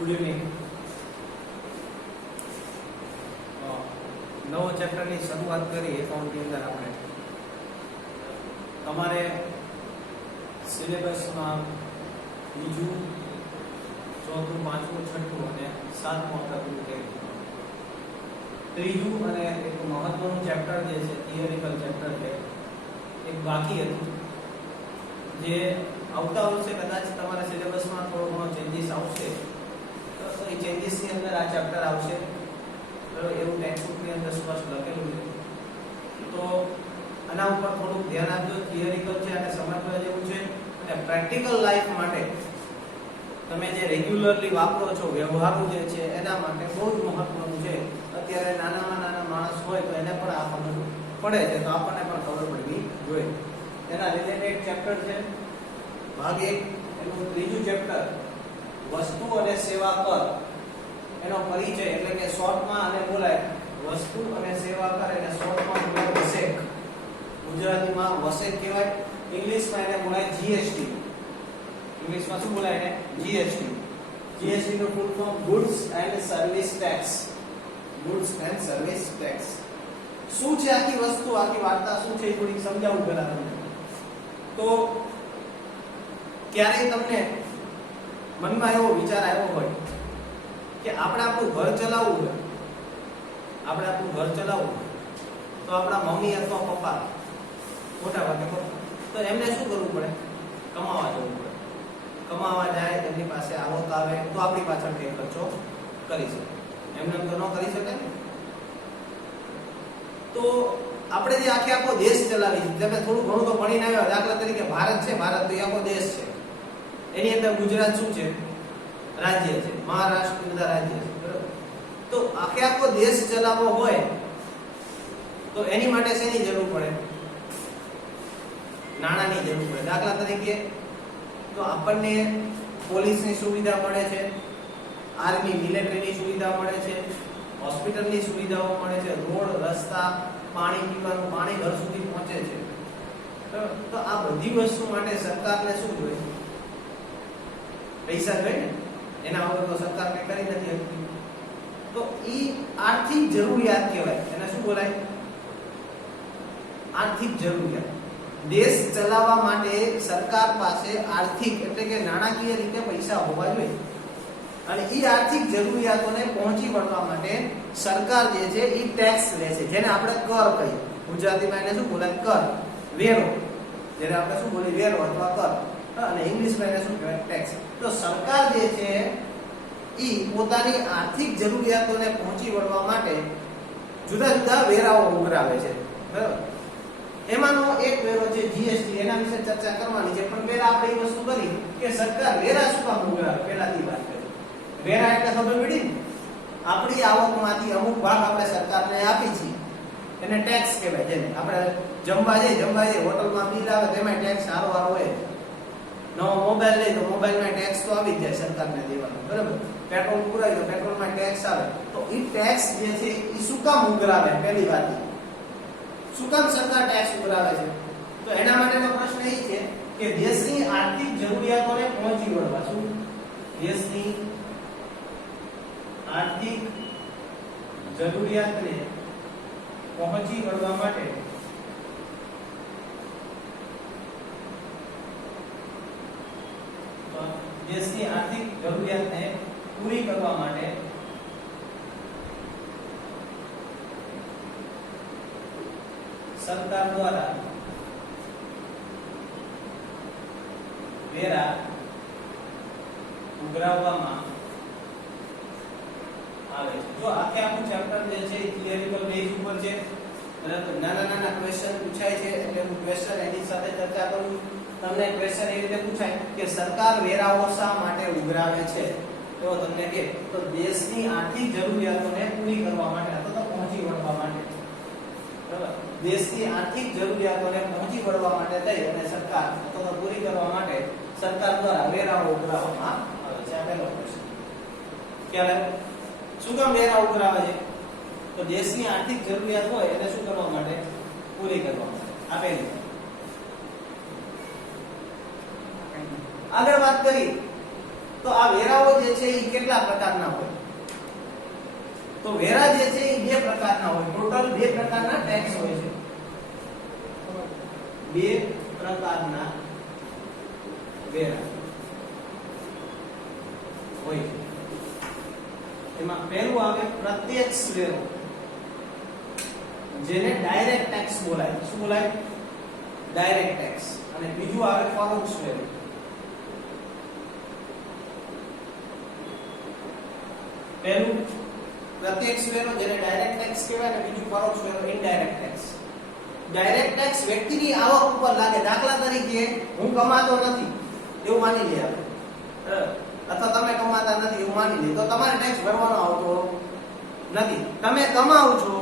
Good evening. નવો ચેપ્ટરની શરૂઆત કરી એકાઉન્ટની અંદર આપણે. તમારે સિલેબસમાં બીજું, ચોથું, પાંચમું, છઠ્ઠું અને સાતમું આપણે પૂરું થઈ ગયું. ત્રીજું અને એક મહત્વનું ચેપ્ટર જે છે થિયરિકલ ચેપ્ટર છે એક બાકી હતું, જે આવતા વર્ષે કદાચ તમારા સિલેબસમાં થોડો ઘણો ચેન્જીસ આવશે. તો એ ચેન્જીસની અંદર આ ચેપ્ટર આવશે. એવું ટેક્સ્ટબુકની અંદર સ્પષ્ટ લખેલું છે. તો આના ઉપર થોડુંક ધ્યાન આપજો. થિયરિકલ છે અને સમજવા જેવું છે, અને પ્રેક્ટિકલ લાઈફ માટે તમે જે રેગ્યુલરલી વાપરો છો, વ્યવહારુ જે છે એના માટે બહુ જ મહત્વનું છે. અત્યારે નાનામાં નાના માણસ હોય તો એને પણ આ સમજવું પડે છે, તો આપણને પણ ખબર પડવી જોઈએ. એના રિલેટેડ ચેપ્ટર છે ભાગ 1, એનું ત્રીજું ચેપ્ટર વસ્તુ અને સેવા કર, એનો પરિચય એટલે કે શોર્ટમાં આને બોલાય વસ્તુ અને સેવા કર, એને શોર્ટમાં બોલાય વસેક. ગુજરાતીમાં વસેક કહેવાય, ઇંગ્લિશમાં એને બોલાય જીએસટી. ઇંગ્લિશમાં શું બોલાય એને? જીએસટી. જીએસટી નું full form goods and service tax. Goods and service tax. શું છે આખી વસ્તુ, આખી વાર્તા શું છે એ થોડી સમજાવું પહેલા તમને. તો ક્યારેય તમને મનમાં એવો વિચાર આવ્યો હોય કે આપણે આપણું ઘર ચલાવવું હોય, તો આપણા મમ્મી અથવા પપ્પા, મોટા ભાગે પપ્પા, તો એમને શું કરવું પડે? કમાવા જવું પડે. કમાવા જાય, એમની પાસે આવક આવે તો આપણી પાછળ કંઈ ખર્ચો કરી શકે. એમને તો ન કરી શકે ને. તો આપણે જે આખો દેશ ચલાવી છે, તમે થોડું ઘણું તો ભણીને આવ્યા, દાખલા તરીકે ભારત છે, ભારત તો આખો દેશ છે. એની અંદર ગુજરાત શું છે? રાજ્ય છે. મહારાષ્ટ્ર બધા રાજ્ય છે, બરાબર? તો આખો દેશ ચલાવવો હોય તો એની માટે શેની જરૂર પડે? નાણાંની જરૂર પડે. દાખલા તરીકે તો આપણને પોલીસની સુવિધા મળે છે, આર્મી મિલિટરીની સુવિધા મળે છે, હોસ્પિટલની સુવિધાઓ મળે છે, રોડ રસ્તા, પાણી, પીવાનું પાણી ઘર સુધી પહોંચે છે. તો આ બધી વસ્તુ માટે સરકારને શું જોઈએ? પૈસા જોઈએ ને. એના વગર તો સરકાર કંઈ કરી નથી શકતી. તો ઈ આર્થિક જરૂરિયાત કહેવાય. એને શું બોલાય? આર્થિક જરૂરિયાત. દેશ ચલાવવા માટે સરકાર પાસે આર્થિક એટલે કે નાણાકીય રીતે પૈસા હોવા જોઈએ, અને ઈ આર્થિક જરૂરિયાતોને પહોંચી વળવા માટે સરકાર જે છે ઈ ટેક્સ લે છે, જેને આપણે કર કહીએ. ગુજરાતીમાં એને શું બોલાય? કર, વેરો. જેને આપણે શું બોલીએ? વેરો અથવા કર. અને ઇંગ્લિશમાં એને શું કહેવાય? ટેક્સ. તો સરકાર જે છે ઈ પોતાની આર્થિક જરૂરિયાતોને પહોંચી વળવા માટે જુદા જુદા વેરાઓ ઉઘરાવે છે, બરાબર? એમાંનો એક વેરો છે જીએસટી. એના વિશે ચર્ચા કરવાની છે, પણ પહેલા આપણે એ વસ્તુ કરી કે સરકાર વેરા શું કામ ઉઘરાવે, પહેલાથી વાત કરી. વેરા એટલે ખબર પડી ને, આપણી આવકમાંથી અમુક ભાગ આપણે સરકારને આપી છીએ, એને ટેક્સ કહેવાય. જેને આપણે જમવા જઈએ હોટલમાં બિલ આવે તેમાં ટેક્સ સારો હોય. નવો મોબાઈલ લઈ તો મોબાઈલમાં ટેક્સ તો આવી જ જાય સરકારને દેવાનો, બરાબર? પેટ્રોલ પુરાય તો પેટ્રોલમાં ટેક્સ આવે. તો એ ટેક્સ જે છે એ શું કામ ઉઘરાવે? પહેલી વાત, શું કામ સરકાર ટેક્સ ઉઘરાવે છે? તો એના માટેનો પ્રશ્ન એ છે કે દેશની આર્થિક જરૂરિયાતોને પહોંચી વળવા. શું? દેશની આર્થિક જરૂરિયાતને પહોંચી વળવા માટે દેશની આર્થિક જરૂરિયાતને પૂરી કરવા માટે સરકાર દ્વારા વેરા ઉઘરાવવામાં આવે છે. જો આખું ચેપ્ટર જે છે થિયરિકલ બેઝ ઉપર છે, બરાબર? નાના ક્વેશ્ચન પૂછાય છે, એટલે હું ક્વેશ્ચન એની સાથે ચર્ચા કરું. તમને ક્વેશ્ચન એ રીતે પૂછાય કે સરકાર વેરાઓ શા માટે ઉઘરાવે છે, તો તમને કે તો દેશની આર્થિક જરૂરિયાતોને પૂરી કરવા માટે અથવા તો પહોંચી વળવા માટે, બરાબર? દેશની આર્થિક જરૂરિયાતોને પહોંચી વળવા માટે થઈ અને સરકાર અથવા તો પૂરી કરવા માટે સરકાર દ્વારા વેરાઓ ઉઘરાવવામાં આવે છે. આ પહેલો પ્રશ્ન. ખ્યાલ આવ્યો? શું કામ વેરા ઉઘરાવે છે? તો દેશની આર્થિક જરૂરિયાત હોય એને શું કરવા માટે? પૂરી કરવા માટે. આ પહેલી. આગળ વાત કરી તો આ વેરાઓ જે છે એ કેટલા પ્રકારના હોય? તો વેરા જે છે એ બે પ્રકારના હોય. ટોટલ બે પ્રકારના ટેક્સ હોય છે. બે પ્રકારના વેરા હોય છે. એમાં પહેલું આવે પ્રત્યક્ષ વેરો, જેને ડાયરેક્ટ ટેક્સ બોલાય. શું બોલાય? Direct tax. અને બીજું આવે પરોક્ષ વેરો. પહેલું પ્રત્યક્ષ વેરો જેને ડાયરેક્ટ ટેક્સ કહેવાય, અને બીજું પરોક્ષ વેરો ઇનડાયરેક્ટ ટેક્સ. ડાયરેક્ટ ટેક્સ વ્યક્તિની આવક ઉપર લાગે. દાખલા તરીકે હું કમાતો નથી એવું માની લે આપણે, અથવા તમે કમાતા નથી એવું માની લે, તો તમારે ટેક્સ ભરવાનો આવતો નથી. તમે કમાઓ છો,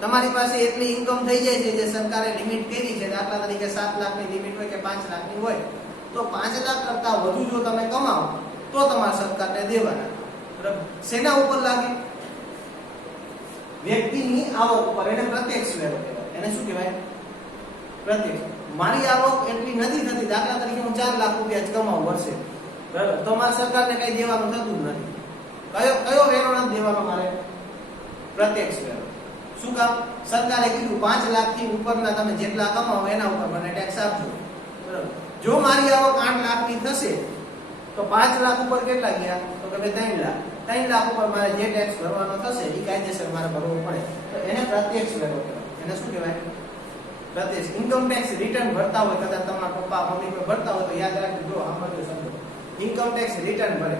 તમારી પાસે એટલી ઇન્કમ થઈ જાય છે જે સરકારે લિમિટ કરી છે. દાખલા તરીકે 7 લાખની લિમિટ હોય કે 5 લાખની હોય, તો 5 લાખ કરતા વધુ જો તમે કમાઓ તો તમારે સરકારને દેવાના. બરાબર? શેના ઉપર લાગે? વ્યક્તિની આવક ઉપર. એને પ્રત્યક્ષ વેરો કહેવાય. એને શું કહેવાય? પ્રત્યક્ષ. મારી આવક એટલી નથી થતી, દાખલા તરીકે હું 4 લાખ રૂપિયા જ કમાઉં વર્ષે, બરાબર, તો મારે સરકારને કઈ દેવાનું થતું જ નથી. કયો વેરો નથી દેવાનો મારે? પ્રત્યક્ષ વેરો. શું કામ? સરકારે કીધું 5 લાખથી ઉપરના તમે જેટલા કમાવો એના ઉપર મને ટેક્સ આપજો. બરાબર? જો મારી આવક 8 લાખની થશે તો 5 લાખ ઉપર કેટલા ગયા? તો કે 3 લાખ. 3 લાખ ઉપર મારે જે ટેક્સ ભરવાનો થશે એ કાયદેસર મારે ભરવો પડે. તો એને પ્રત્યક્ષ વેરો કહેવાય. એને શું કહેવાય? પ્રત્યક્ષ. ઇન્કમ ટેક્સ રિટર્ન ભરતા હોય, કદાચ તમારા પપ્પા મમ્મી કોઈ ભરતા હોય તો યાદ રાખજો. જો આમાં જો સમજો, ઇન્કમ ટેક્સ રિટર્ન ભરે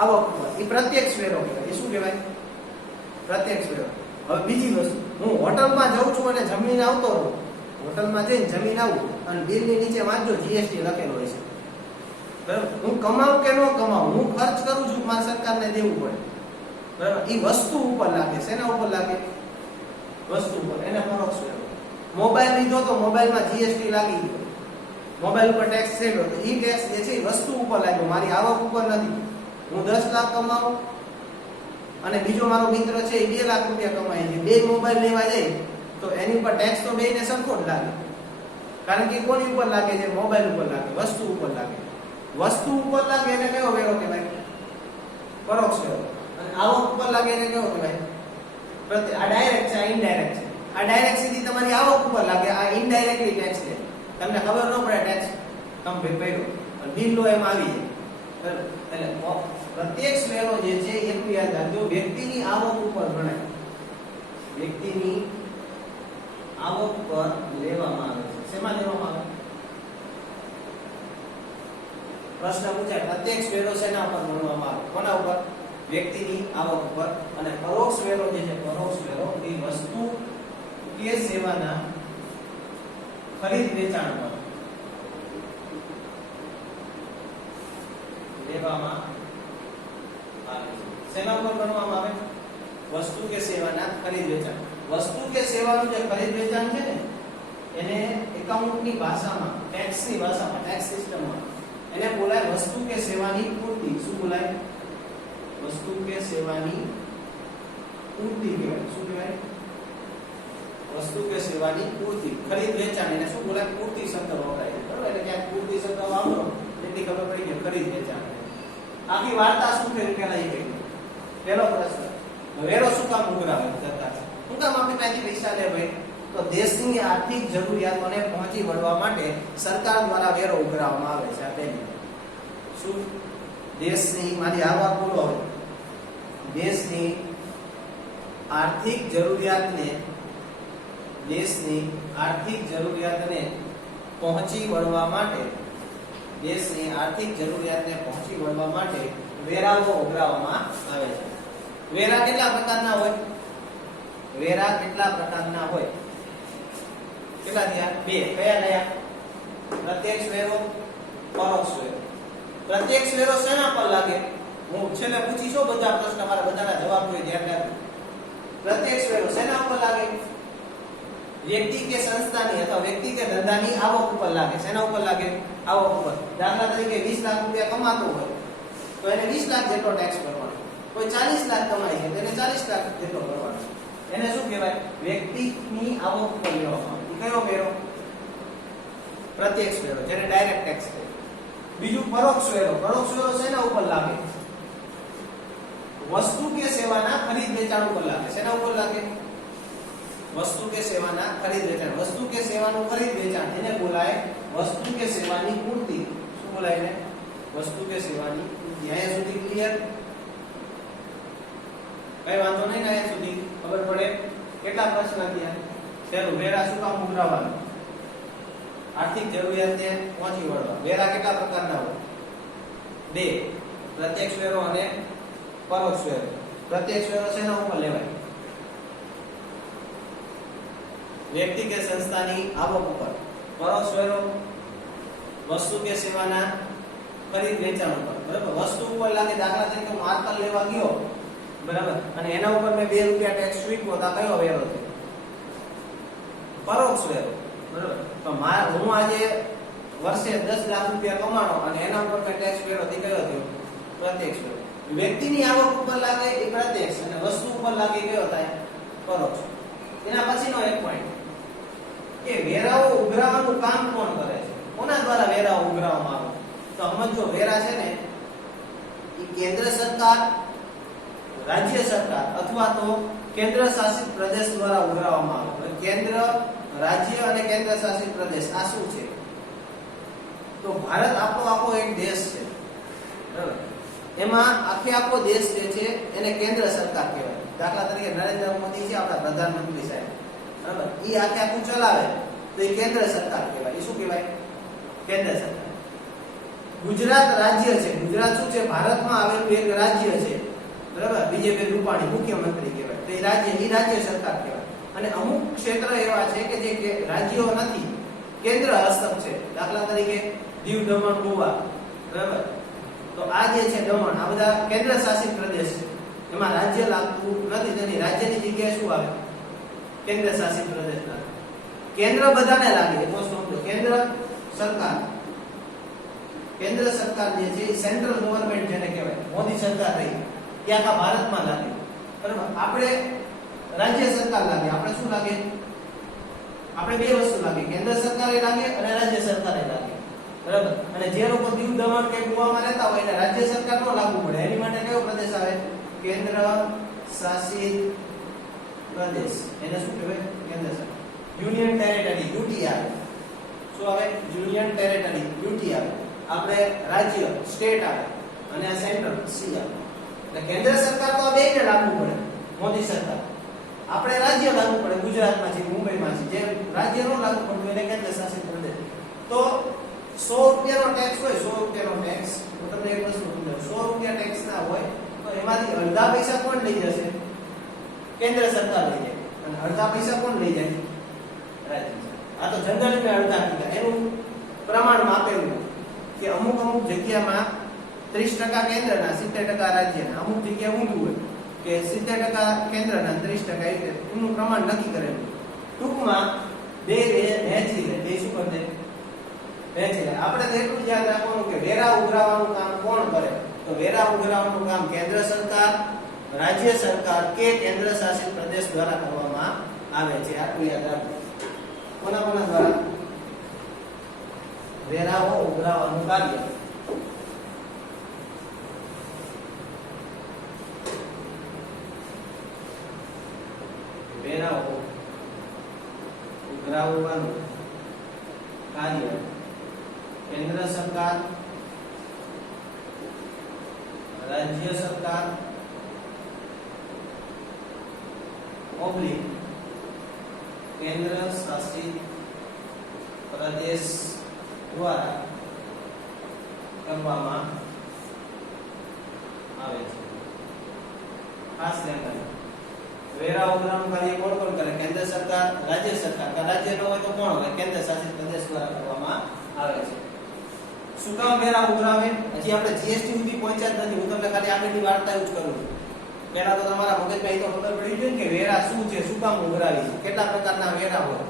આવક ઉપર, એ પ્રત્યક્ષ વેરો કહેવાય. એ શું કહેવાય? પ્રત્યક્ષ વેરો. હવે બીજી વસ્તુ, હું હોટલમાં જાઉં છું અને જમીન આવતો રહું, હોટલમાં જઈને જમીન આવું અને બિલની નીચે વાંચજો જીએસટી લખેલો હોય છે. બરાબર? હું કમાઉં કે ન કમાઉં, હું ખર્ચ કરું છું, મારે સરકારને દેવું પડે. બરાબર? એ વસ્તુ ઉપર લાગે. શેના ઉપર લાગે? વસ્તુ ઉપર. એને પરોક્ષ વેરો. મોબાઈલ લીધો તો મોબાઈલમાં જીએસટી લાગી ગયો, મોબાઈલ ઉપર ટેક્સ થયો, તો એ ટેક્સ જે છે એ વસ્તુ ઉપર લાગ્યો, મારી આવક ઉપર નથી. હું 10 લાખ કમાઉં અને બીજો મારો મિત્ર છે એ 2 લાખ રૂપિયા કમાય છે, બે મોબાઈલ લેવા જાય તો એની ઉપર ટેક્સ તો બેયને સરખો જ લાગે. કારણ કે કોની ઉપર લાગે છે? મોબાઈલ ઉપર લાગે, વસ્તુ ઉપર લાગે. વસ્તુ ઉપર લાગે એને કયો વેરો કહેવાય? પરોક્ષ વેરો. અને આવક ઉપર લાગે એને કયો કહેવાય? આ ડાયરેક્ટ છે, આ ઇનડાયરેક્ટ છે. આ ડાયરેક્ટ સીધી તમારી આવક ઉપર લાગે, આ ઇનડાયરેક્ટલી ટેક્સ છે. તમને ખબર ન પડે ટેક્સ તમે ભર્યો, અને બિલ લો એમ આવી જાય. એટલે પ્રત્યક્ષ વેરો જે છે એટલું યાદ રાખજો, વ્યક્તિની આવક ઉપર ગણાય. વ્યક્તિની આવક પર લેવામાં આવે છે. શેમાં લેવામાં આવે? પ્રશ્ન પૂછાય, પ્રત્યક્ષ વેરો શેના ઉપર ગણવામાં આવે? કોના ઉપર? વ્યક્તિની આવક ઉપર. અને પરોક્ષ વેરો જે છે, પરોક્ષ વેરો એ વસ્તુ કે સેવાના ખરીદ વેચાણ પર લેવામાં આવે છે. શેના ઉપર ગણવામાં આવે? વસ્તુ કે સેવાના ખરીદ વેચાણ. વસ્તુ કે સેવાનું જે ખરીદ વેચાણ છે ને, એને એકાઉન્ટની ભાષામાં, ટેક્સની ભાષામાં, ટેક્સ સિસ્ટમમાં એને બોલાય વસ્તુ કે સેવાની પૂર્તિ. શું બોલાય? વસ્તુ કે સેવાની પૂર્તિ કહેવાય. શું કહેવાય? વસ્તુ કે સેવાની પૂર્તિ. ખરીદ વેચાણ એને શું બોલાય? પૂર્તિ શબ્દ વપરાય છે. બરોબર? એટલે ક્યાંક પૂર્તિ શબ્દ વાપરો એટલી ખબર પડી કે ખરીદ વેચાણ. આખી વાર્તા શું કરી પેલા એ કહી. પહેલો પ્રશ્ન, વેરો શું કામ ઉઘરાવે સરકાર? શું કામ આપણે ત્યાંથી પૈસા લે ભાઈ? તો દેશની આર્થિક જરૂરિયાતોને પહોંચી વળવા માટે સરકાર દ્વારા વેરો ઉઘરાવવામાં આવે છે. આ પહેલી. શું? દેશની મારી આવક બોલો હોય, દેશની આર્થિક જરૂરિયાતને, દેશની આર્થિક જરૂરિયાતને પહોંચી વળવા માટે, દેશની આર્થિક જરૂરિયાતને પહોંચી વળવા માટે વેરાઓ ઉઘરાવવામાં આવે છે. વેરા કેટલા પ્રકારના હોય? વેરા કેટલા પ્રકારના હોય? કેટલા થયા? 2. કયા કયા? પ્રત્યક્ષ વેરો, પરોક્ષ વેરો. પ્રત્યક્ષ વેરો શેના પર લાગે? હું છેલ્લે પૂછીશું બધા પ્રશ્ન, મારા બધાના જવાબ હોય ધ્યાન રાખજો. પ્રત્યક્ષ વેરો શેના ઉપર લાગે? વ્યક્તિ કે સંસ્થાની અથવા વ્યક્તિ કે ધંધાની આવક ઉપર લાગે. શેના ઉપર લાગે? આવક ઉપર. દાખલા તરીકે 20 લાખ રૂપિયા કમાતો હોય તો એને 20 લાખ જેટલો ટેક્સ ભરવાનો. કોઈ 40 લાખ કમાય છે તો એને 40 લાખ જેટલો ભરવાનો. એને શું કહેવાય? વ્યક્તિની આવક ઉપર લેવામાં આવે. કયો વેરો? પ્રત્યક્ષ વેરો, જેને ડાયરેક્ટ ટેક્સ કહેવાય. બીજું પરોક્ષ વેરો. પરોક્ષ વેરો શેના ઉપર લાગે? વસ્તુ કે સેવાના ખરીદ વેચાણ ઉપર લાગે. શેના ઉપર લાગે? વસ્તુ કે સેવાના ખરીદ વેચાણ. વસ્તુ કે સેવાનું ખરીદ વેચાણ એને બોલાય વસ્તુ કે સેવાની પૂર્તિ. શું બોલાય એને? વસ્તુ કે સેવાની પૂર્તિ. અહીંયા સુધી ક્લિયર? કઈ વાંધો નહીં ને? અહીંયા સુધી ખબર પડે? કેટલા પ્રશ્ન થયા? ચલો, વેરા શું કામ ઉઘરાવવાનું? આર્થિક જરૂરિયાતને પહોંચી વળવા. વેરા કેટલા પ્રકારના હોય? બે, પ્રત્યક્ષ વેરો અને પરોક્ષ વેરો. પ્રત્યક્ષ વેરો શેના ઉપર લેવાય? વ્યક્તિ કે સંસ્થાની આવક ઉપર. પરોક્ષ વેરો વસ્તુ કે સેવાના ખરીદ વેચાણ ઉપર. બરાબર, વસ્તુ ઉપર લાગે. દાખલા તરીકે હું આર્કલ લેવા ગયો, બરાબર, અને એના ઉપર મેં 2 રૂપિયા ટેક્સ ચૂકવ્યો, તો કયો વેરો છે? પરોક્ષ વેરો. બરાબર, તો હું આજે વર્ષે 10 લાખ રૂપિયા કમાણો અને એના ઉપર મેં ટેક્સ વેરો થી કયો થયો? પ્રત્યક્ષ વેરો. વ્યક્તિની આવક ઉપર લાગે એ પ્રત્યક્ષ, અને વસ્તુ ઉપર લાગે કયો થાય? પરોક્ષ. એના પછીનો એક પોઈન્ટ કે વેરાઓ ઉઘરાવવાનું કામ કોણ કરે છે? કોના દ્વારા વેરાઓ ઉઘરાવવામાં આવે? તો સમજો, વેરા છે ને એ કેન્દ્ર સરકાર, રાજ્ય સરકાર અથવા તો કેન્દ્ર શાસિત પ્રદેશ દ્વારા ઉઘરાવવામાં આવે. કેન્દ્ર, રાજ્ય અને કેન્દ્ર શાસિત પ્રદેશ આ શું છે? તો ભારત આપણો આખો એક દેશ છે, બરાબર. એમાં આખો દેશ જે છે એને કેન્દ્ર સરકાર કહેવાય. દાખલા તરીકે નરેન્દ્ર મોદી છે આપણા પ્રધાનમંત્રી સાહેબ, બરાબર, એ આખું ચલાવે તો એ કેન્દ્ર સરકાર કહેવાય. એ શું કહેવાય? કેન્દ્ર સરકાર. ગુજરાત રાજ્ય છે. ગુજરાત શું છે? ભારતમાં આવેલું એક રાજ્ય છે, બરાબર. બીજેપી રૂપાણી મુખ્યમંત્રી કહેવાય. તો એ રાજ્ય સરકાર કહેવાય. અને અમુક ક્ષેત્ર એવા છે કે જે રાજ્યો નથી, કેન્દ્ર હસ્તક છે. દાખલા તરીકે દીવ, દમણ, ગોવા, બરાબર. તો આ જે છે દમણ, આ બધા કેન્દ્ર શાસિત પ્રદેશ છે. એમાં રાજ્ય લાગતું નથી. તેની રાજ્યની જગ્યાએ શું આવે? કેન્દ્ર શાસિત પ્રદેશ લાગે. કેન્દ્ર બધાને લાગે. તો સમજો, કેન્દ્ર સરકાર, કેન્દ્ર સરકાર જે છે એ સેન્ટ્રલ ગવર્નમેન્ટ જેને કહેવાય, મોદી સરકાર રહી, એ આખા ભારતમાં લાગે, બરાબર. આપણે રાજ્ય સરકાર લાગે. આપણે શું લાગે? આપણે બે વસ્તુ લાગે, કેન્દ્ર સરકારે લાગે અને રાજ્ય સરકારે લાગે, બરાબર. અને જે લોકો દીવ, દમણ કે ગોવામાં રહેતા હોય એને રાજ્ય સરકાર નો લાગુ પડે. એની માટે કયો પ્રદેશ આવે? કેન્દ્ર શાસિત પ્રદેશ. એને શું કહેવાય? કેન્દ્ર શાસિત. યુનિયન ટેરેટરી, યુટી આવે. શું આવે? યુનિયન ટેરેટરી, યુટી આવે. આપણે રાજ્ય, સ્ટેટ આવે, અને આ સેન્ટ્રલ, સી આવે. એટલે કેન્દ્ર સરકાર તો આ બેને લાગુ પડે, મોદી સરકાર. આપણે રાજ્ય લાગુ પડે, ગુજરાતમાં છે, મુંબઈમાં છે. જે રાજ્ય નો લાગુ પડતું એને કેન્દ્ર શાસિત પ્રદેશ. તો 100 રૂપિયાનો ટેક્સ હોય, 100 રૂપિયાનો ટેક્સ, તો તમને એક વસ્તુ સમજાવું, 100 રૂપિયા ટેક્સ ના હોય તો એમાંથી અડધા પૈસા કોણ લઈ જશે? કેન્દ્ર સરકાર લઈ જાય. અને અડધા પૈસા કોણ લઈ જાય? રાજ્ય. આ તો જનરલી મેં અડધા કીધા. એનું પ્રમાણ માપેલું કે અમુક જગ્યામાં 30% કેન્દ્રના, 70% રાજ્યના. અમુક જગ્યા ઊંધું હોય કે 70% કેન્દ્રના, 30% એનું પ્રમાણ નક્કી કરેલું. ટૂંકમાં બે વહેંચી લે. બે શું કરે? વહેંચી લે. આપણે તો એટલું યાદ રાખવાનું કે વેરા ઉઘરાવવાનું કામ કોણ કરે? તો વેરા ઉઘરાવવાનું કામ કેન્દ્ર સરકાર, રાજ્ય સરકાર કે કેન્દ્ર શાસિત પ્રદેશ દ્વારા કરવામાં આવે છે. આટલું યાદ રાખવું. કોના દ્વારા? વેરાઓ ઉઘરાવવાનું કાર્ય વેરાઓ ઉઘરાવવાનું કાર્ય કેન્દ્ર સરકાર, રાજ્ય સરકાર ઓબ્લિક કેન્દ્ર શાસિત પ્રદેશ દ્વારા કરવામાં આવે છે. ખાસ ધ્યાન રાખો. વેરા ઉઘરાવવાનું કાર્ય કોણ કરે? કેન્દ્ર સરકાર, રાજ્ય સરકાર. રાજ્ય ન હોય તો કોણ હોય? કેન્દ્ર શાસિત પ્રદેશ દ્વારા કરવામાં આવે છે. શું કામ વેરા ઉઘરાવે? હજી આપણે જીએસટી સુધી પહોંચ્યા જ નથી. હું તમને ખાલી આગળની વાર્તા જ કરું છું. પહેલા તો તમારા મગજમાં એ તો ખબર પડી જોઈએ કે વેરા શું છે, શું કામ ઉઘરાવી છે, કેટલા પ્રકારના વેરા હોય,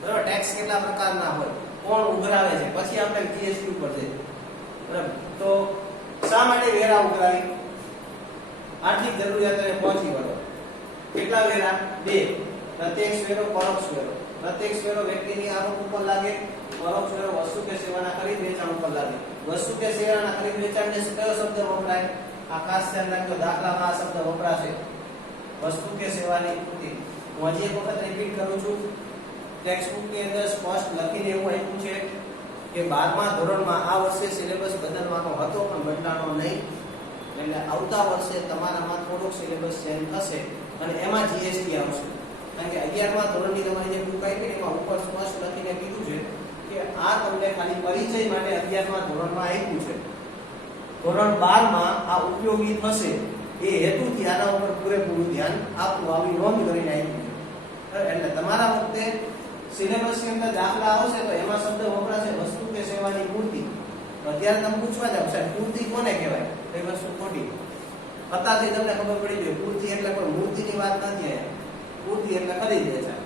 બરાબર, ટેક્સ કેટલા પ્રકારના હોય, કોણ ઉઘરાવે છે, પછી આપણે જીએસટી ઉપર જઈએ, બરાબર. તો શા માટે વેરા ઉઘરાવી? આર્થિક જરૂરિયાતોને પહોંચી વળો. કેટલા વેરા? બે. પ્રત્યક્ષ વેરો, પરોક્ષ વેરો. પ્રત્યક્ષ વેરો વ્યક્તિની આવક ઉપર લાગે, પરોક્ષ વેરો વસ્તુ કે સેવાના ખરીદ વેચાણ ઉપર લાગે. વસ્તુ કે સેવાના ખરીદ વેચાણને કયો શબ્દ વપરાય? આ ખાસ ધ્યાન રાખજો, દાખલામાં આ શબ્દ વપરાશે, વસ્તુ કે સેવાની પૂર્તિ. હું હજી એક વખત રિપીટ કરું છું, ટેક્સ્ટ બુક ની અંદર સ્પષ્ટ લખીને એવું આપ્યું છે કે 12મા ધોરણમાં આ વર્ષે સિલેબસ બદલવાનો હતો પણ બદલાનો નહીં, એટલે આવતા વર્ષે તમારામાં થોડોક સિલેબસ ચેન્જ થશે અને એમાં જીએસટી આવશે. કારણ કે 11મા ધોરણની તમારી જે બુક આવી એમાં ઉપર સ્પષ્ટ લખીને કીધું છે કે આ તમને ખાલી પરિચય માટે 11મા ધોરણમાં આપ્યું છે, ધોરણ 12માં આ ઉપયોગી થશે એ હેતુથી આના ઉપર પૂરેપૂરું ધ્યાન આપવું, આવી નોંધ કરીને આપ્યું છે. એટલે તમારા વખતે સિલેબસની અંદર દાખલા આવશે તો એમાં શબ્દ વપરાશે વસ્તુ કે સેવાની પૂર્તિ. અત્યારે તમે પૂછવા જાવ સાહેબ પૂર્તિ કોને કહેવાય? એ વસ્તુ ખોટી. પતાથી તમને ખબર પડી જાય પૂર્તિ એટલે કોઈ મૂર્તિની વાત નથી. અહીંયા પૂર્તિ એટલે ખરીદ વેચાણ.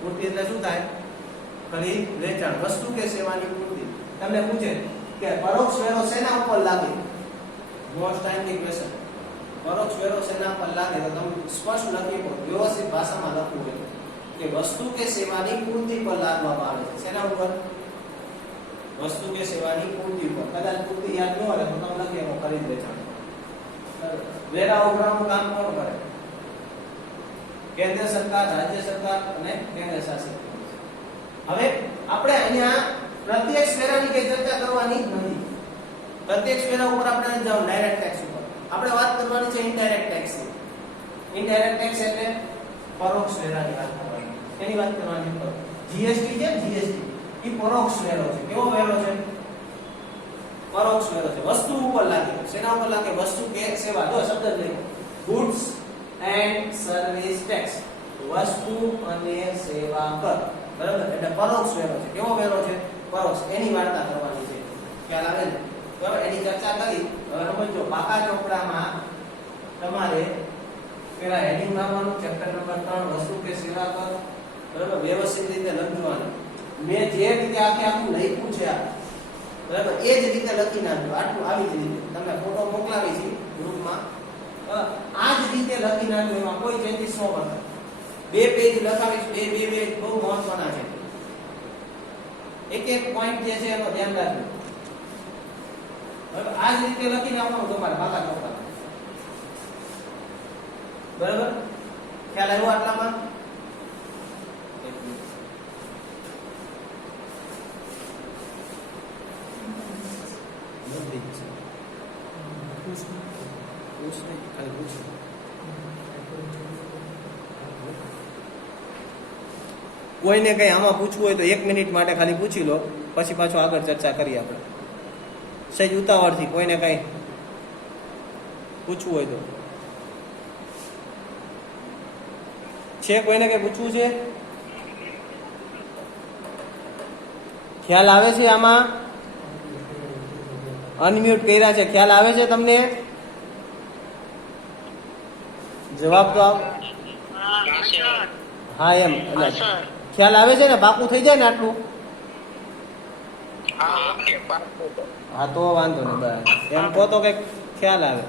પૂર્તિ એટલે શું થાય? ખરીદ વેચાણ. વસ્તુ કે સેવાની પૂર્તિ. તમને પૂછે કે પરોક્ષ વેરો શેના ઉપર લાગે? મોસ્ટ ટાઈમની ક્વેશ્ચન. પરોક્ષ વેરો શેના ઉપર લાગે તો તમે સ્પષ્ટ લખી વ્યવસ્થિત ભાષામાં લખવું હોય કે વસ્તુ કે સેવાની પૂર્તિ પર લાદવામાં આવે છે. શેના ઉપર? વસ્તુ કે સેવાની પૂર્તિ પર. કદાચ પૂર્તિ યાદ ન હોય તો તમે લખી શકો ખરીદ વેચાણ. વેરા ઉઘરાણું કામ કોણ કરે? કેન્દ્ર સરકાર, રાજ્ય સરકાર અને કેન્દ્ર શાસિત. હવે આપણે અહીંયા પ્રત્યક્ષ વેરાની કઈ ચર્ચા કરવાની નથી. પ્રત્યક્ષ વેરા ઉપર આપણે જાવ ડાયરેક્ટ ટેક્સ ઉપર. આપણે વાત કરવાની છે ઇનડાયરેક્ટ ટેક્સ. ઇનડાયરેક્ટ ટેક્સ એટલે પરોક્ષ વેરાની વાત કરવાની. એની વાત કરવાની છે. જીએસટી છે, જીએસટી એ પરોક્ષ વેરો છે. કેવો વેરો છે? પરોક્ષ વેરો છે. વસ્તુ ઉપર લાગે. શેના ઉપર લાગે? વસ્તુ કે સેવા. જો શબ્દ જ લખો, ગુડ્સ એન્ડ સર્વિસ ટેક્સ. વસ્તુ અને સેવા કર. બરાબર? એટલે પરોક્ષ વેરો છે. કેવો વેરો છે? પરોક્ષ. એની વાર્તા કરવાની છે. ખ્યાલ આવે ને? બરાબર? એની ચર્ચા કરી. હવે સમજો પાકા ચોપડામાં તમારે પેલા હેડિંગ નાખવાનું, ચેપ્ટર નંબર 3 વસ્તુ કે સેવા કર. બરાબર? વ્યવસ્થિત રીતે લખવાનું. મેં જે રીતે આખું લખ્યું છે આ, બરાબર, એ જ રીતે લખી નાખ્યું. આટલું આવી જ રીતે તમે ફોટો મોકલાવી છે ગ્રુપમાં, આ જ રીતે લખી નાખ્યું. એમાં કોઈ ચેન્જીસ ન કરતા. 2 પેજ લખાવીશ, બે પેજ બહુ મહત્વના છે. એક એક પોઈન્ટ જે છે એનો ધ્યાન રાખજો. બરાબર? આ જ રીતે લખી નાખવાનું તમારે પાકા ચોપડા. બરાબર? ખ્યાલ આવ્યો આટલામાં? કોઈને કઈ આમાં પૂછવું હોય તો 1 મિનિટ માટે ખાલી પૂછી લો, પછી પાછો આગળ ચર્ચા કરીએ આપણે. સહેજ ઉતાવળથી કોઈને કઈ પૂછવું હોય તો છે? કોઈને કઈ પૂછવું છે? ખ્યાલ આવે છે? આમાં અનમ્યુટ કર્યા છે. ખ્યાલ આવે છે તમને? જવાબ તો હા એમ ખ્યાલ આવે છે ને? પાકું થઈ જાય ને આટલું? હા તો વાંધો નહીં. બરાબર એમ કહો તો કઈક ખ્યાલ આવે.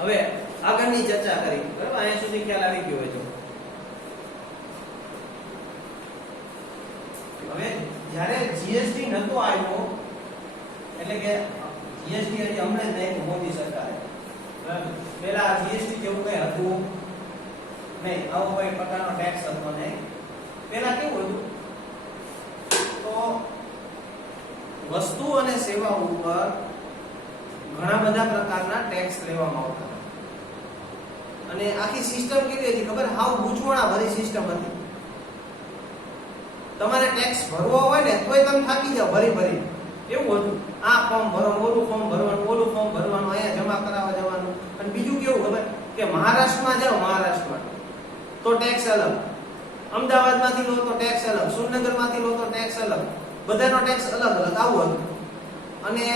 હવે આગળની ચર્ચા કરી. બરાબર? અહીંયા સુધી ખ્યાલ આવી ગયો હોય તો હવે જ્યારે જીએસટી નતો આવ્યો, એટલે કે જીએસટી હજી હમણાં જ નાખ્યું મોદી સરકારે. બરાબર? પહેલા જીએસટી જેવું કઈ હતું નહીં, આવો કોઈ પ્રકારનો ટેક્સ હતો નહીં. પહેલા કેવું હતું? તો વસ્તુ અને સેવાઓ ઉપર ઘણા બધા પ્રકારના ટેક્સ લેવામાં આવતા અને આખી સિસ્ટમ કેવી હતી ખબર? હાવ ગૂંચવણા ભરી સિસ્ટમ હતી. તમારે ટેક્સ ભરવો હોય ને તોય તમે થાકી જાવ ભરી ભરી. એવું હતું. આ ફોર્મ ભરો, ઓલું ફોર્મ ભરવાનું, ઓલું ફોર્મ ભરવાનું, અહીંયા જમા કરાવવા જવાનું. અને બીજું કેવું ખબર? કે મહારાષ્ટ્રમાં જાઓ, મહારાષ્ટ્રમાં તો ટેક્સ અલગ, અમદાવાદમાંથી લો તો ટેક્સ અલગ, સુરનગરમાંથી લો તો ટેક્સ અલગ, બધાનો ટેક્સ અલગ અલગ. આવું હતું. અને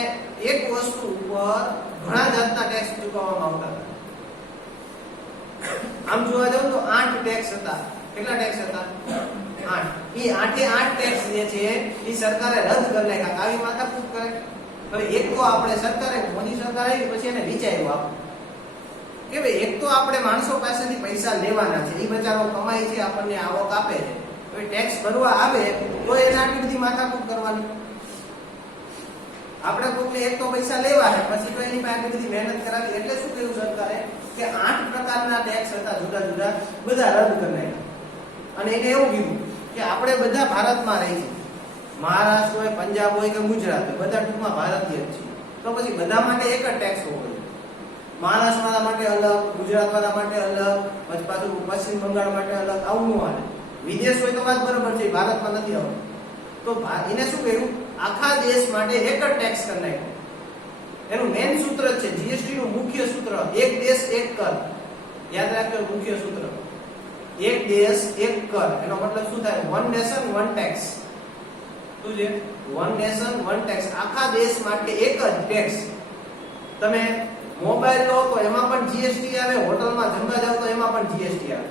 એક વસ્તુ ઉપર ઘણા જાતના ટેક્સ ચૂકવવામાં આવતા હતા. આમ જોવા જાવ તો 8 ટેક્સ હતા. કેટલા ટેક્સ હતા? 8. એ 8 ટેક્સ જે છે એ સરકારે રદ કરી નાખ્યા. આવી માથાકૂટ કરે. હવે એક તો આપણે સરકારે મોદી સરકાર આવી પછી એને વિચાર્યું કે ભાઈ એક તો આપણે માણસો પાસેથી પૈસા લેવાના છે, એ બચારો કમાય છે, આપણને આવક આપે છે, તો એ ટેક્સ ભરવા આવે તો એને આટલી બધી માથાકૂટ કરવાની. આપણે કોકને એક તો પૈસા લેવા છે, પછી તો એની પાસે આટલી બધી મહેનત કરાવી. એટલે શું કર્યું સરકારે કે 8 પ્રકારના ટેક્સ હતા જુદા જુદા, બધા રદ કરી નાખ્યા. અને એને એવું કીધું કે આપણે બધા ભારતમાં રહી છીએ, મહારાષ્ટ્ર હોય, પંજાબ હોય કે ગુજરાત હોય, બધા ટૂંકમાં ભારતીય જ છીએ, તો પછી બધા માટે એક જ ટેક્સ હોવો જોઈએ. મહારાષ્ટ્ર વાળા માટે અલગ, ગુજરાત વાળા માટે અલગ, પછી પાછું પશ્ચિમ બંગાળ માટે અલગ, આવું ન હાલે. વિદેશ હોય તો વાત બરાબર છે, ભારતમાં નથી આવતું. તો એને શું કર્યું, આખા દેશ માટે એક જ ટેક્સ કરી નાખ્યો. એનું મેઇન સૂત્ર છે જીએસટી નું મુખ્ય સૂત્ર, એક દેશ એક કર. યાદ રાખજો મુખ્ય સૂત્ર, એક દેશ એક કર. એનો મતલબ શું થાય, વન નેશન વન ટેક્સ. શું છે, વન નેશન વન ટેક્સ. આખા દેશ માટે એક જ ટેક્સ. તમે મોબાઈલ લો તો એમાં પણ જીએસટી આવે, હોટલમાં જમવા જાવ તો એમાં પણ જીએસટી આવે,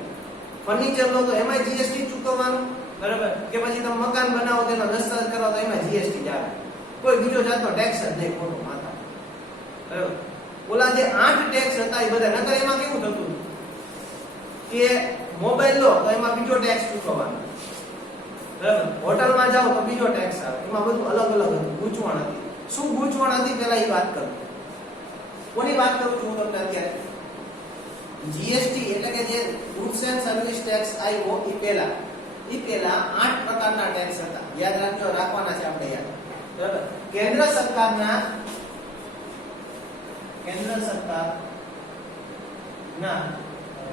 ફર્નિચર લો તો એમાં જીએસટી ચૂકવવાનું, બરાબર? કે પછી તમે મકાન બનાવો તેનો દસ્તાવેજ કરાવો તો એમાં જીએસટી જ આવે. કોઈ બીજો જાતનો ટેક્સ જ નહીં, ખોટો માથા. બરાબર? ઓલા જે 8 ટેક્સ હતા એ બધા, નકર એમાં કેવું થતું કે મોબાઈલ લો તો એમાં બીજો ટેક્સ ચૂકવવાનો, બરાબર? હોટલમાં જાઓ તો બીજો ટેક્સ આવે. એમાં બધું અલગ અલગ હતું, ગૂંચવણ હતી. શું ગૂંચવણ હતી પેલા એ વાત કરું. કોની વાત કરું છું હું તમને અત્યારે? જીએસટી એટલે કે જે ગુડ્સ એન્ડ સર્વિસ ટેક્સ આવ્યો એ પહેલા 8 પ્રકારના ટેક્સ હતા. યાદ રાખજો, રાખવાના છે આપણે યાદ, બરાબર? કેન્દ્ર સરકારના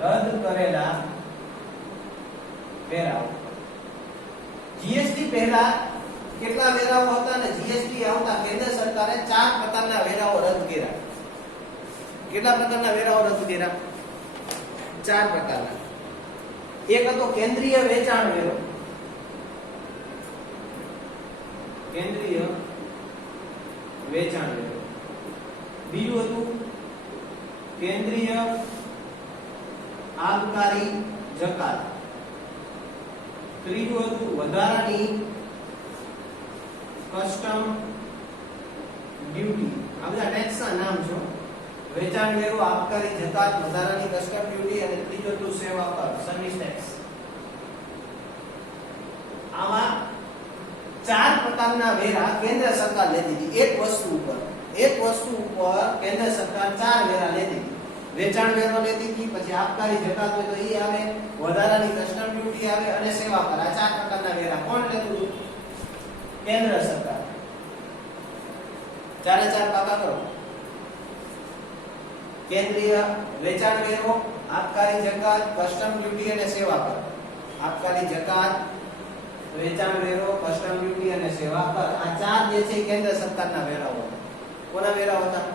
રદ કરેલા વેરાઓ. જીએસટી પહેલા કેટલા વેરાઓ હતા અને જીએસટી આવતા કેન્દ્ર સરકારે 4 પ્રકારના વેરાઓ રદ કર્યા. કેટલા પ્રકારના વેરાઓ રદ કર્યા? 4 પ્રકારના. એક હતો કેન્દ્રીય વેચાણ વેરો. કેન્દ્રીય વેચાણ વેરો. બીજું હતું કેન્દ્રીય આબકારી જકાત. ત્રીજું હતું વધારાની કસ્ટમ ડ્યુટી. આ બધા ટેક્સના નામ છે. વેચાણ વેરો, આબકારી જકાત, વધારાની કસ્ટમ ડ્યુટી અને ત્રીજો હતું સેવા કર, સર્વિસ ટેક્સ. આમાં 4 પ્રકારના વેરા કેન્દ્ર સરકાર લેતી હતી એક વસ્તુ ઉપર. એક વસ્તુ ઉપર કેન્દ્ર સરકાર 4 વેરા લેતી હતી. વેચાણ વેરો લેતી હતી, પછી આબકારી જકાત હોય તો એ આવે, વધારાની કસ્ટમ ડ્યુટી આવે અને સેવા કર. આ 4 પ્રકારના વેરા કોણ લેતું હતું? કેન્દ્ર સરકાર. 4 પાકા કરો. કેન્દ્રીય વેચાણ વેરો, આબકારી જકાત, કસ્ટમ ડ્યુટી અને સેવા કર. આબકારી જકાત, વેચાણ વેરો, કસ્ટમ ડ્યુટી અને સેવા કર. આ 4 જે છે કેન્દ્ર સરકારના વેરાઓ હતા. કોના વેરાઓ હતા?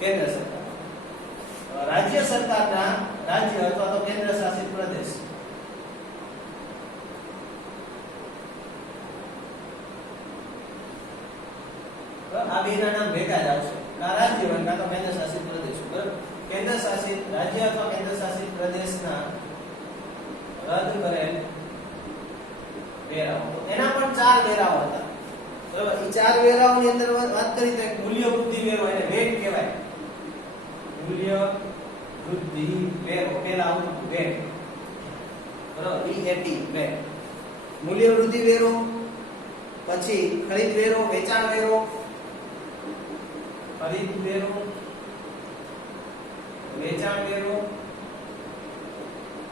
કેન્દ્ર સરકાર. રાજ્ય સરકારના, રાજ્ય અથવા તો કેન્દ્ર શાસિત પ્રદેશ, આ બેના નામ ભેગા જ આવશે. રાજ્ય હોય કાં તો કેન્દ્ર શાસિત પ્રદેશ. બરાબર? કેન્દ્ર શાસિત રાજ્ય અથવા કેન્દ્ર શાસિત પ્રદેશના રદ કરેલ વેરાઓ, એના પણ 4 વેરાઓ હતા. બરાબર? એ 4 વેરાઓની અંદર વાત કરી તો એક મૂલ્ય વૃદ્ધિ વેરો, એને વેટ કહેવાય. મૂલ્ય વૃદ્ધિ વેરો પહેલા આવતું વેટ, બરાબર? VAT VAT. મૂલ્ય વૃદ્ધિ વેરો, પછી ખરીદ વેરો, વેચાણ વેરો, ખરીદ વેરો, વેચાણ વેરો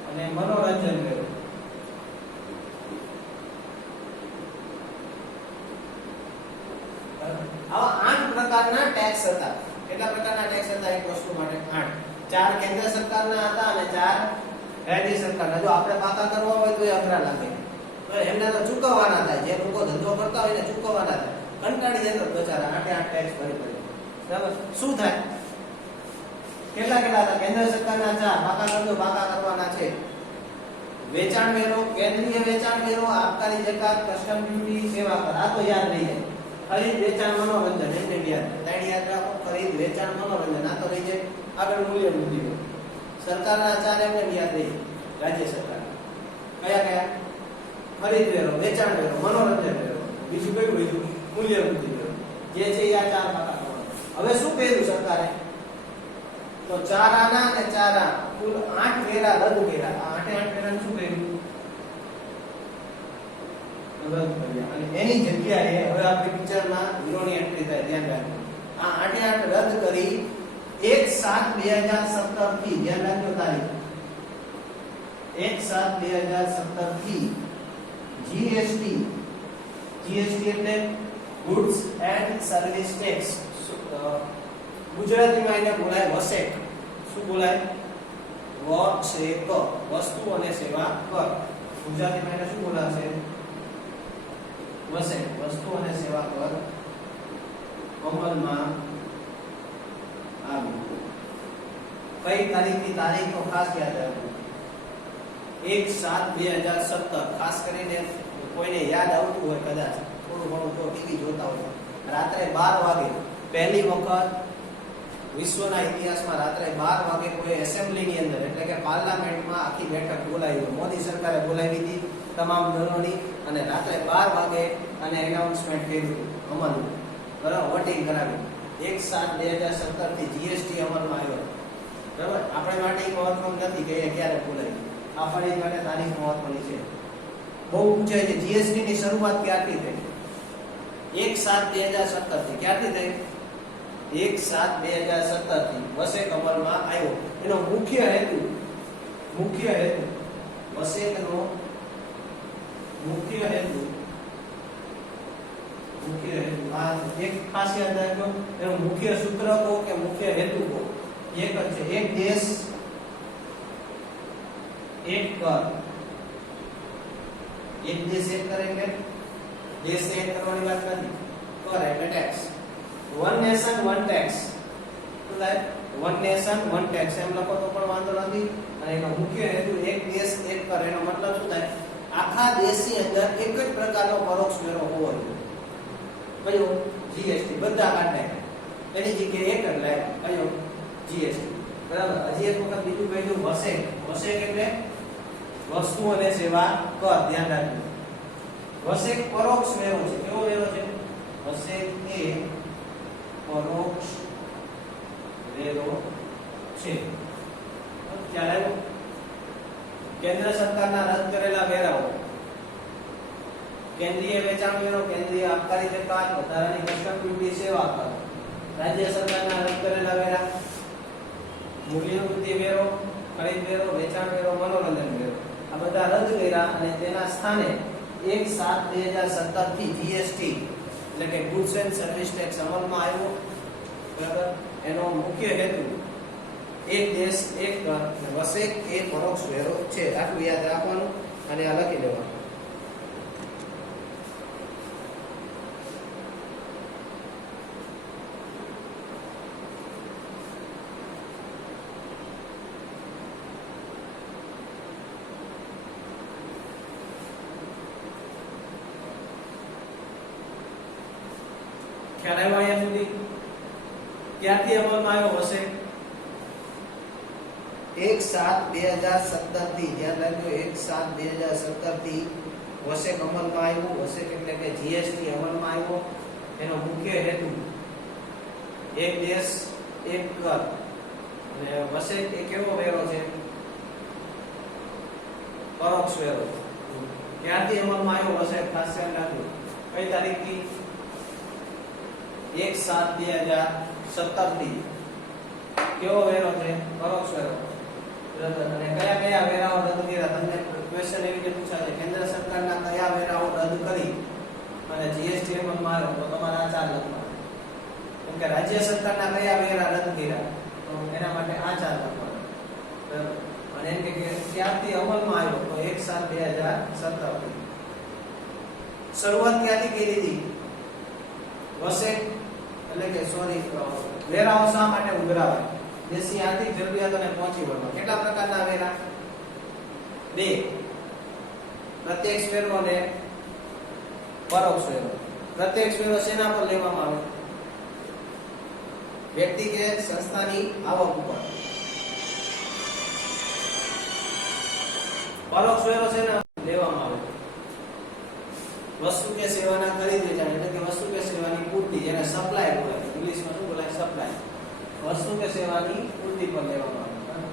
અને મનોરંજન વેરો. આવા 8 પ્રકારના ટેક્સ હતા. કેટલા પ્રકારના ટેક્સ હતા એક વસ્તુ માટે? 8. 4 કેન્દ્ર સરકારના હતા અને 4 રાજ્ય સરકારના. જો આપણે પાકા કરવા હોય તો એ અઘરા લાગે, તો એમને તો ચૂકવવાના થાય. જે લોકો ધંધો કરતા હોય એને ચૂકવવાના થાય. કંટાળી જાય તો બચારા 8 ટેક્સ ભરી. બરાબર? શું થાય? કેટલા હતા? કેન્દ્ર સરકારના 4 પાકા કરજો, પાકા કરવાના છે. વેચાણ વેરો, કેન્દ્રીય વેચાણ વેરો, આબકારી જકાત, કસ્ટમ ડ્યુટી, સેવા કર. આ તો યાદ રહી જાય. ખરીદ, વેચાણ, મનોરંજન, એમને યાદ. 3 યાદ રાખો. ખરીદ, વેચાણ, મનોરંજન. આ તો રહી જાય. આગળ મૂલ્ય વૃદ્ધિ વેરો. સરકારના 4 એમને યાદ રહી. રાજ્ય સરકાર કયા કયા? ખરીદ વેરો, વેચાણ વેરો, મનોરંજન વેરો. બીજું કયું? બીજું મૂલ્ય વૃદ્ધિ વેરો. જે છે આ 4 પાકા. હવે શું કર્યું સરકારે? તો 4 આના અને 4 આ કુલ 8 વેરા રદ કર્યા. આ 8 વેરાને શું કર્યું? રદ કર્યા. અને એની જગ્યાએ હવે આપણે પિક્ચરમાં 0 ની એન્ટ્રી થાય, ધ્યાન રાખજો. આ 8 રદ કરી 1/7/2017 થી, ધ્યાન રાખજો તારીખ, 1/7/2017 થી જીએસટી એટલે ગુડ્સ એન્ડ સર્વિસ ટેક્સ, ગુજરાતીમાં એને બોલાય વસેક. શું બોલાય? વસેક, વસ્તુ અને સેવા કર. ગુજરાતીમાં એને શું બોલાશે? વસેક, વસ્તુ અને સેવા કર અમલમાં આવ્યું. કઈ તારીખની તારીખ તો ખાસ યાદ રાખજો, 1/7/2017. ખાસ કરીને કોઈને યાદ આવતું હોય, કદાચ થોડું ઘણું તો ટીવી જોતા હોય, રાત્રે 12 વાગે પહેલી વખત વિશ્વના ઇતિહાસમાં રાત્રે 12 વાગે કોઈ એસેમ્બલીની અંદર એટલે કે પાર્લામેન્ટમાં આખી બેઠક બોલાવી. મોદી સરકારે બોલાવી હતી તમામ દળોની, અને રાત્રે 12 વાગે અને એનાઉન્સમેન્ટ કર્યું અમલનું, બરાબર, વોટિંગ કરાવ્યું. 1/7/2017 થી જીએસટી અમલમાં આવ્યો. બરાબર, આપણે માટે મહત્વનું નથી કે એ ક્યારે બોલાવી, આપણી માટે તારીખ મહત્વની છે. બહુ પૂછાય છે જીએસટી ની શરૂઆત ક્યારથી થઈ? 1/7/2017 થી. ક્યારથી થઈ? 1/7/2017 થી વસેક અમલમાં આવ્યો. એનો મુખ્ય હેતુ વસેકનો મુખ્ય હેતુ આ એક ખાસ યાદ રાખજો. એનો મુખ્ય સૂત્ર કહો કે મુખ્ય હેતુ કહો, એક જ છે, એક દેશ એક કર. એક દેશ એક કર એટલે દેશ એક કરવાની વાત નથી, કર એટલે tax. One nation one tax, શું થાય? વન નેશન વન ટેક્સ એમ લખો તો પણ વાંધો નથી. અને એનો મુખ્ય હેતુ એક દેશ એક કર. એનો મતલબ શું થાય? આખા દેશની અંદર એક જ પ્રકારનો પરોક્ષ વેરો હોવો જોઈએ. કયો? જીએસટી. બધા કાઢ નાખ્યા, એની જગ્યાએ એક જ લાવ્યા. કયો? જીએસટી. બરાબર. હજી એક વખત બીજું કહ્યું, વસેક. વસેક એટલે વસ્તુ અને સેવા કર. ધ્યાન રાખજો, વસેક પરોક્ષ વેરો છે. કેવો વેરો છે? વસેક એ પરોક્ષ વેરો છે. ત્યારે કેન્દ્ર સરકારના રદ કરેલા વેરાઓ: કેન્દ્રીય વેચાણ વેરો, કેન્દ્રીય આબકારી જકાત, વધારાની કસ્ટમ ડ્યુટી, સેવા કર. રાજ્ય સરકારના રદ કરેલા વેરા: મૂલ્ય વૃદ્ધિ વેરો, ખરીદ વેરો, વેચાણ વેરો, મનોરંજન વેરો. આ બધા રદ કર્યા અને તેના સ્થાને 1/7/2017 થી જીએસટી એટલે કે ગુડ્સ એન્ડ સર્વિસ ટેક્સ અમલમાં આવ્યો. બરાબર. એનો મુખ્ય હેતુ એક દેશ એક કર, વસેક એ પરોક્ષ વેરો છે. આટલું યાદ રાખવાનું અને આ લખી દેવાનું. ખ્યાલ આવ્યો અહીંયા સુધી? ક્યારથી અમલમાં આવ્યો? વસેક 1/7/2017 થી. ધ્યાન રાખજો, 1/7/2017 થી વસેક અમલમાં આવ્યો. વસેક એટલે કે જીએસટી અમલમાં આવ્યો. એનો મુખ્ય હેતુ એક દેશ એક કર. અને વસેક એ કેવો વેરો છે? પરોક્ષ વેરો. ક્યારથી અમલમાં આવ્યો વસેક? ખાસ ધ્યાન રાખજો. કઈ તારીખથી? 1/7/2017 થી. કેવો વેરો છે? પરોક્ષ વેરો. અને કયા કયા વેરાઓ રદ કર્યા? તમને ક્વેશ્ચન એવી રીતે પૂછાશે, કેન્દ્ર સરકારના કયા વેરાઓ રદ કરી અને જીએસટી અમલમાં આવ્યો? તો તમારે આ ચાર લખવાના. કેમ કે રાજ્ય સરકારના કયા વેરા રદ કર્યા, તો એના માટે આ ચાર લખવાના. બરાબર. અને એમ કે ક્યારથી અમલમાં આવ્યો? તો 1/7/2017 થી. શરૂઆત ક્યાંથી કરી હતી? વસેક એટલે કે વેરાઓ શા માટે ઉઘરાવાય? દેશી આર્થિક જરૂરિયાતોને પહોંચી વળવા. કેટલા પ્રકારના વેરા? 2. પ્રત્યક્ષ વેરો અને પરોક્ષ વેરો. પ્રત્યક્ષ વેરો શેના પર લેવામાં આવે? વ્યક્તિ કે સંસ્થાની આવક ઉપર. પરોક્ષ વેરો શેના લેવામાં આવે? વસ્તુ કે સેવાના ખરીદ વેચાણ એટલે કે વસ્તુ કે સેવાની પૂર્તિ, જેને સપ્લાય બોલાય. ઇંગ્લિશમાં શું બોલાય? સપ્લાય. વસ્તુ કે સેવાની પૂર્તિ પર લેવામાં આવે.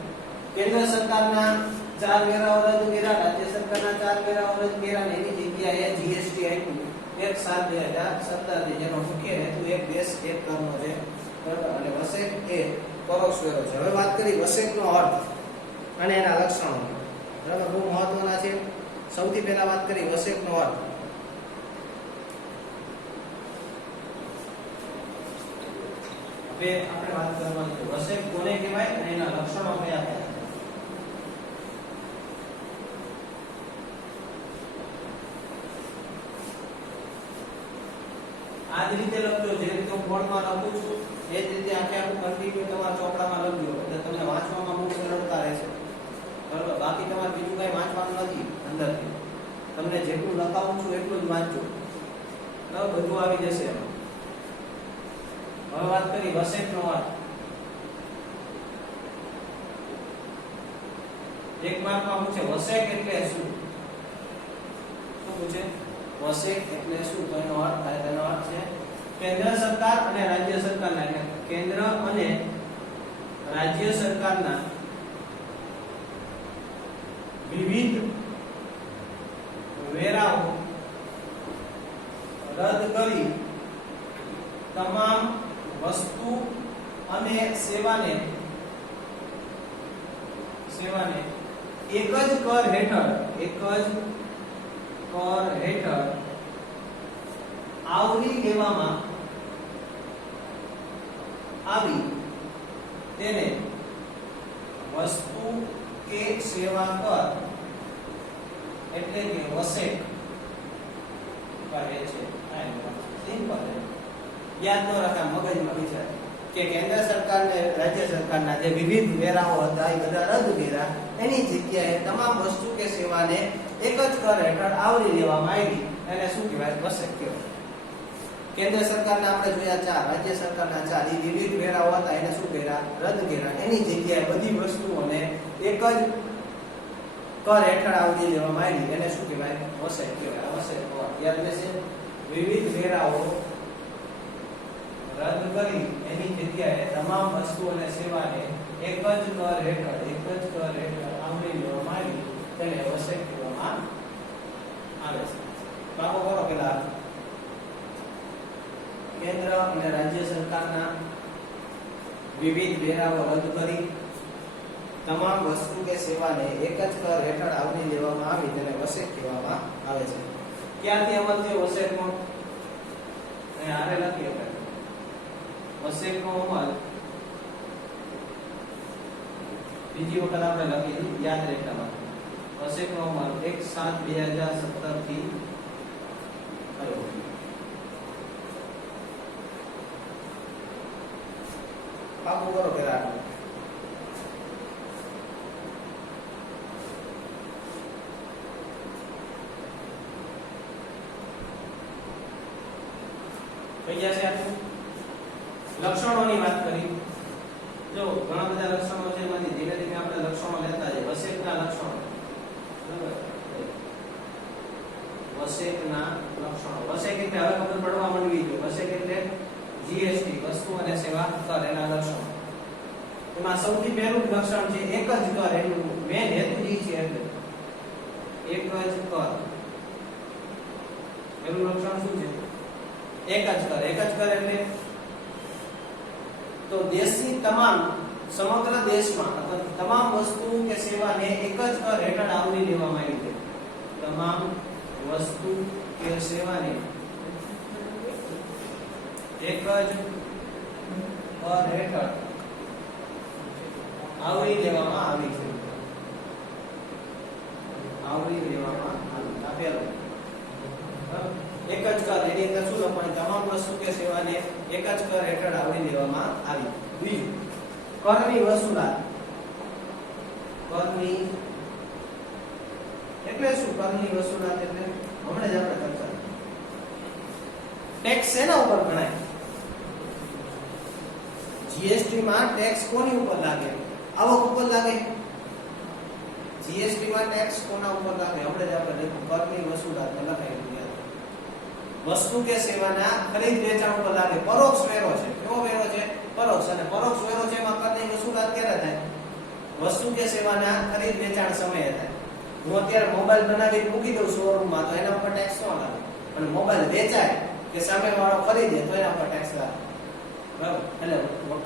કેન્દ્ર સરકારના 4 વેરાઓ રદ કર્યા, રાજ્ય સરકારના 4 વેરાઓ રદ કર્યા અને એની જગ્યાએ જીએસટી આપ્યું 1/7/2017 જેનો મુખ્ય હેતુ એક દેશ એક કરનો છે. બરાબર. અને વસેક એ પરોક્ષ વેરો છે. હવે વાત કરી વસેકનો અર્થ અને એના લક્ષણો. બરાબર, બહુ મહત્વના છે. સૌથી પહેલા વાત કરી વસેકનો અર્થ. હવે આપણે વાત કરવાની છે વસેક કોને કહેવાય અને એના લક્ષણો કયા કયા. આ જ રીતે લખજો જે રીતે હું બોર્ડમાં લખું છું એ જ રીતે આખે આખું કન્ટિન્યુ તમારા ચોપડામાં લખજો એટલે તમને વાંચવામાં બહુ સરળતા રહેશે. બરાબર, બાકી તમારે બીજું કઈ વાંચવાનું નથી અંદરથી. તમને જેટલું લખાવું છું એટલું જ વાંચજો. બરાબર, બધું આવી જશે એમાં. હવે વાત કરી વસેકનો અર્થ. એક માર્કમાં પૂછે વસેક એટલે શું? શું પૂછે? વસેક એટલે શું? તો એનો અર્થ થાય, તેનો અર્થ છે કેન્દ્ર સરકાર અને રાજ્ય સરકારના, એટલે કેન્દ્ર અને રાજ્ય સરકારના વિવિધ વેરાઓ રદ કરી તમામ વસ્તુ અને સેવાને એક જ કર હેઠળ આવરી લેવામાં આવી તેને વસ્તુ કે સેવા કર એટલે કે વસેક કહે છે. સિમ્પલ, યાદ ન રાખા, મગજમાં વિચાર કે કેન્દ્ર સરકાર ને રાજ્ય સરકારના જે વિવિધ વેરાઓ હતા એ બધા રદ કર્યા, એની જગ્યાએ તમામ વસ્તુ કે સેવાને એક જ કર હેઠળ આવરી લેવામાં આવી, એને શું કહેવાય? વસેક કહેવાય. કેન્દ્ર સરકારના આપણે જોયા 4, રાજ્ય સરકારના 4, એ વિવિધ વેરાઓ હતા એને શું કર્યા? રદ કર્યા. એની જગ્યાએ બધી વસ્તુઓને એક જ કર હેઠળ આવરી લેવામાં આવી, એને શું કહેવાય? વસેક કહેવાય. વસેક યાદ રહેશે. વિવિધ વેરાઓ રદ કરી એની જગ્યાએ તમામ વસ્તુ અને સેવાને એક જ કર હેઠળ આવરી લેવામાં આવી, તેને વસેક કહેવામાં આવે છે. પાકો કરો પેલા. કેન્દ્ર અને રાજ્ય સરકારના વિવિધ વેરાઓ રદ કરી તમામ વસ્તુ કે સેવાને એક જ કર હેઠળ આવરી લેવામાં આવી, તેને વસેક કહેવામાં આવે છે. ક્યાંથી અમલ થયો વસેકનો? અહીં આરે લખીએ આપણે. વસેકનો અમલ બીજી વખત આપણે લખી યાદ રહેતા માટે. વસેકનો અમલ 1/7/2017 થી થયો. પાકું કરો પેલા. કઈ જશે આટલું? લક્ષણોની વાત કરી. જો ઘણા બધા લક્ષણો છે, એમાંથી ધીમે ધીમે આપણે લક્ષણો લેતા જઈએ. વસેકના લક્ષણો. બરાબર, વસેકના લક્ષણો. વસેક એટલે હવે ખબર પડવા માંડવી જોઈએ. વસેક એટલે જીએસટી, વસ્તુ અને સેવા કર, એના લક્ષણો. એમાં સૌથી પહેલું લક્ષણ છે એક જ કર. એનું મેન હેતુ જ છે એટલે એક જ કર. પહેલું લક્ષણ શું છે? એક જ કર. એક જ કર એટલે તો દેશની તમામ, સમગ્ર દેશમાં અથવા તમામ વસ્તુ કે સેવાને એક જ કર હેઠળ આવરી લેવામાં આવી છે. તમામ વસ્તુ કે સેવાને એક જ કર હેઠળ આવરી લેવામાં આવી છે. આવરી લેવામાં આવી. આ પહેલું. એક જ કર, એની અંદર શું લખવાનું? તમામ વસ્તુ કે સેવાને એક જ કર હેઠળ આવરી લેવામાં આવી. બીજું, કરની વસૂલાત. કરની એટલે શું? કરની વસૂલાત એટલે હમણાં જ આપણે ચર્ચા. ટેક્સ શેના ઉપર ગણાય? જીએસટી માં ટેક્સ કોની ઉપર લાગે? આવક ઉપર લાગે. જીએસટી માં ટેક્સ કોના ઉપર લાગે? હમણાં જ આપણે કરની વસૂલાત લખાઈ. વસ્તુ કે સેવાના ખરીદ વેચાણ ઉપર લાગે. પરોક્ષ વેરો છે. કેવો વેરો છે? પરોક્ષ. અને પરોક્ષ વેરો છે એમાં કરની વસૂલાત ક્યારે થાય? વસ્તુ કે સેવાના ખરીદ વેચાણ સમયે થાય. હું અત્યારે મોબાઈલ બનાવી મૂકી દઉં શોરૂમમાં તો એના ઉપર ટેક્સ ન લાગે, પણ મોબાઈલ વેચાય કે સામેવાળો ખરીદે તો એના પર ટેક્સ લાગે. બરાબર? એટલે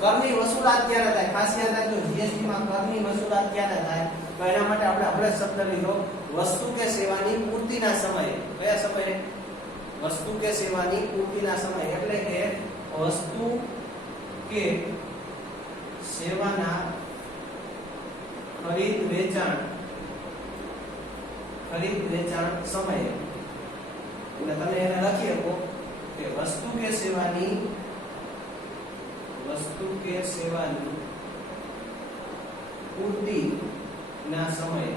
કરની વસૂલાત ક્યારે થાય? ખાસ યાદ રાખજો, જીએસટી માં કરની વસૂલાત ક્યારે થાય? તો એના માટે આપણે આપણે શબ્દ લીધો વસ્તુ કે સેવાની પૂર્તિના સમયે. કયા સમયે? વસ્તુ કે સેવાની પૂર્તિના સમયે. એટલે કે વસ્તુ કે સેવાના ખરીદ વેચાણ સમયે. એટલે તમે એને લખી શકો કે વસ્તુ કે સેવાની પૂર્તિના સમયે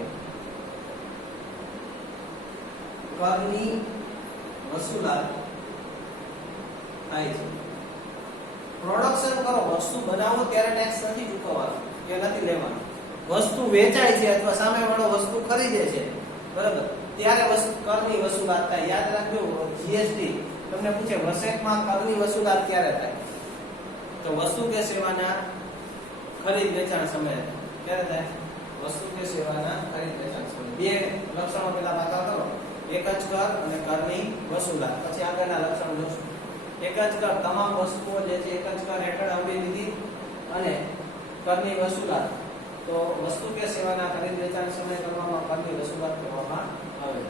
કરની વસૂલાત થાય છે. પ્રોડક્શન કરો, વસ્તુ બનાવો ત્યારે ટેક્સ નથી ચૂકવવાનો કે નથી લેવાનો. વસ્તુ વેચાય છે અથવા સામેવાળો વસ્તુ ખરીદે છે, બરાબર, ત્યારે કરની વસૂલાત થાય. યાદ રાખજો, જીએસટી તમને પૂછે વસેટમાં કરની વસૂલાત ક્યારે થાય? તો વસ્તુ કે સેવાના ખરીદ વેચાણ સમયે. ક્યારે થાય? વસ્તુ કે સેવાના ખરીદ વેચાણ સમયે. બે લક્ષણો પેલા પાકા કરો, એક જ કર અને કરની વસૂલાત. પછી આગળના લક્ષણ જોશું. એક જ કર, તમામ વસ્તુઓ જે છે એક જ કર હેઠળ આવરી લીધી, અને કરની વસૂલાત તો વસ્તુ કે સેવાના ખરીદ વેચાણ સમયે કરવામાં કરની વસૂલાત કરવામાં આવે.